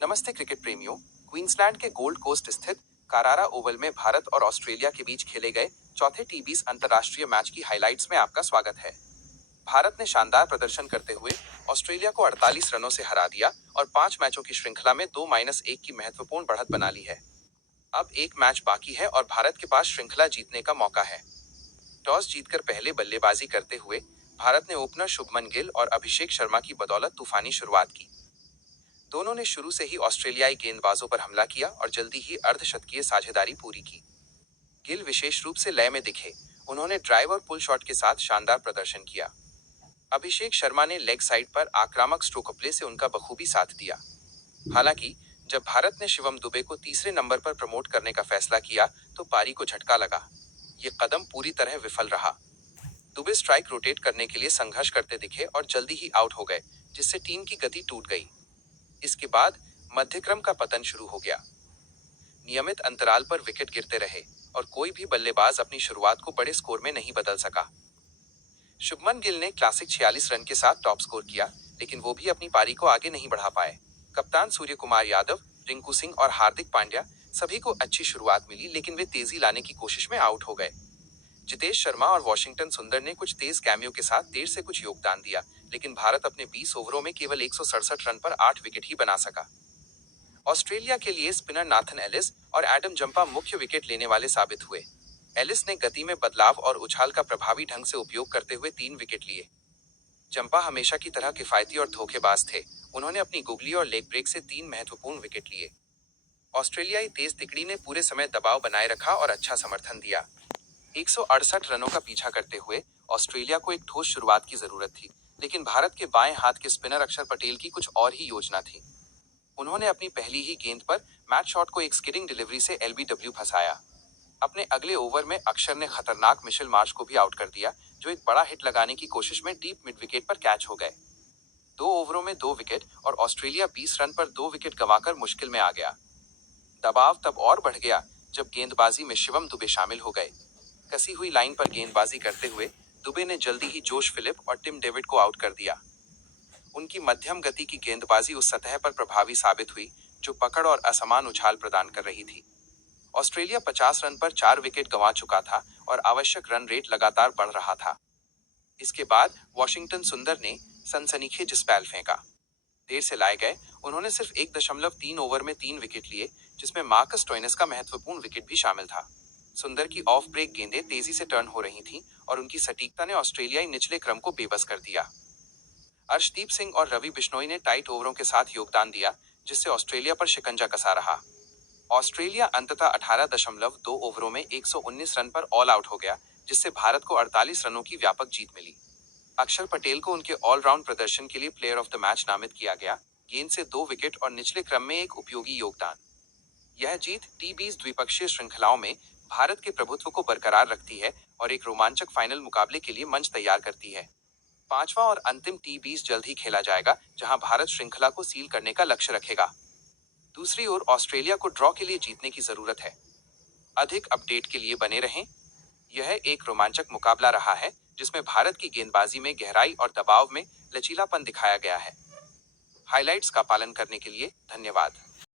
नमस्ते क्रिकेट प्रेमियों। क्वींसलैंड के गोल्ड कोस्ट स्थित कारारा ओवल में भारत और ऑस्ट्रेलिया के बीच खेले गए चौथे टी20 अंतर्राष्ट्रीय मैच की हाइलाइट्स में आपका स्वागत है। भारत ने शानदार प्रदर्शन करते हुए ऑस्ट्रेलिया को 48 रनों से हरा दिया और 5 मैचों की श्रृंखला में 2-1 की महत्वपूर्ण बढ़त बना ली है। अब एक मैच बाकी है और भारत के पास श्रृंखला जीतने का मौका है। टॉस जीतकर पहले बल्लेबाजी करते हुए भारत ने ओपनर शुभमन गिल और अभिषेक शर्मा की बदौलत तूफानी शुरुआत की। दोनों ने शुरू से ही ऑस्ट्रेलियाई गेंदबाजों पर हमला किया और जल्दी ही अर्धशतकीय साझेदारी पूरी की। गिल विशेष रूप से लय में दिखे। उन्होंने ड्राइव और पुल शॉट के साथ शानदार प्रदर्शन किया। अभिषेक शर्मा ने लेग साइड पर आक्रामक स्ट्रोक प्ले से उनका बखूबी साथ दिया। हालांकि जब भारत ने शिवम दुबे को तीसरे नंबर पर प्रमोट करने का फैसला किया तो पारी को झटका लगा। ये कदम पूरी तरह विफल रहा। दुबे स्ट्राइक रोटेट करने के लिए संघर्ष करते दिखे और जल्दी ही आउट हो गए, जिससे टीम की गति टूट गई। इसके बाद मध्यक्रम का पतन शुरू हो गया। नियमित अंतराल पर विकेट गिरते रहे और कोई भी बल्लेबाज अपनी शुरुआत को बड़े स्कोर में नहीं बदल सका। शुभमन गिल ने क्लासिक 46 रन के साथ टॉप स्कोर किया, लेकिन वो भी अपनी पारी को आगे नहीं बढ़ा पाए। कप्तान सूर्य कुमार यादव, रिंकू सिंह और हार्दिक पांड्या सभी को अच्छी शुरुआत मिली, लेकिन वे तेजी लाने की कोशिश में आउट हो गए। जितेश शर्मा और वॉशिंगटन सुंदर ने कुछ तेज कैमियो के साथ देर से कुछ योगदान दिया, लेकिन भारत अपने 20 ओवरों में केवल 167 रन पर 8 विकेट ही बना सका। ऑस्ट्रेलिया के लिए स्पिनर नाथन एलिस और एडम जंपा मुख्य विकेट लेने वाले साबित हुए। एलिस ने गति में बदलाव और उछाल का प्रभावी ढंग से उपयोग करते हुए 3 विकेट लिए। जंपा हमेशा की तरह किफायती और धोखेबाज थे। उन्होंने अपनी गुगली और लेग ब्रेक से 3 महत्वपूर्ण विकेट लिए। ऑस्ट्रेलियाई तेज तिकड़ी ने पूरे समय दबाव बनाए रखा और अच्छा समर्थन दिया। 168 रनों का पीछा करते हुए ऑस्ट्रेलिया को एक ठोस शुरुआत की जरूरत थी, लेकिन भारत के बाएं हाथ के स्पिनर अक्षर पटेल की कुछ और ही योजना थी। उन्होंने अपनी पहली ही गेंद पर मैच शॉट को एक स्किडिंग डिलीवरी से एलबीडब्ल्यू फंसाया। अपने अगले ओवर में अक्षर ने खतरनाक मिशेल मार्श को भी आउट कर दिया, जो एक बड़ा हिट लगाने की कोशिश में डीप मिड विकेट पर कैच हो गए। 2 ओवरों में 2 विकेट और ऑस्ट्रेलिया 20 रन पर 2 विकेट गंवाकर मुश्किल में आ गया। दबाव तब और बढ़ गया जब गेंदबाजी में शिवम दुबे शामिल हो गए। कसी हुई लाइन पर गेंदबाजी करते हुए दुबे ने जल्दी ही जोश फिलिप और टिम डेविड को आउट कर दिया। उनकी मध्यम गति की गेंदबाजी उस सतह पर प्रभावी साबित हुई जो पकड़ और असमान उछाल प्रदान कर रही थी। ऑस्ट्रेलिया 50 रन पर 4 विकेट गंवा चुका था और आवश्यक रन रेट लगातार बढ़ रहा था। इसके बाद वॉशिंगटन सुंदर ने सनसनीखेज स्पेल फेंका। देर से लाए गए उन्होंने सिर्फ 1.3 ओवर में 3 विकेट लिए, जिसमें मार्कस स्टोइनिस का महत्वपूर्ण विकेट भी शामिल था। सुंदर की ऑफ ब्रेक गेंदें तेजी से टर्न हो रही थीं और उनकी सटीकता ने ऑस्ट्रेलियाई निचले क्रम को बेबस कर दिया। अर्शदीप सिंह और रवि बिश्नोई ने टाइट ओवरों के साथ योगदान दिया, जिससे ऑस्ट्रेलिया पर शिकंजा कसा रहा। ऑस्ट्रेलिया अंततः 18.2 ओवरों में 119 रन पर ऑल आउट हो गया, जिससे भारत को 48 रनों की व्यापक जीत मिली। अक्षर पटेल को उनके ऑलराउंड प्रदर्शन के लिए प्लेयर ऑफ द मैच नामित किया गया। गेंद से 2 विकेट और निचले क्रम में एक उपयोगी योगदान। यह जीत टी20 द्विपक्षीय श्रृंखलाओं में भारत के प्रभुत्व को बरकरार रखती है और एक रोमांचक फाइनल मुकाबले के लिए मंच तैयार करती है। 5वां और अंतिम टी20 जल्द ही खेला जाएगा, जहां भारत श्रृंखला को सील करने का लक्ष्य रखेगा। दूसरी ओर ऑस्ट्रेलिया को ड्रॉ के लिए जीतने की जरूरत है। अधिक अपडेट के लिए बने रहें। यह एक रोमांचक मुकाबला रहा है, जिसमें भारत की गेंदबाजी में गहराई और दबाव में लचीलापन दिखाया गया है। हाइलाइट्स का पालन करने के लिए धन्यवाद।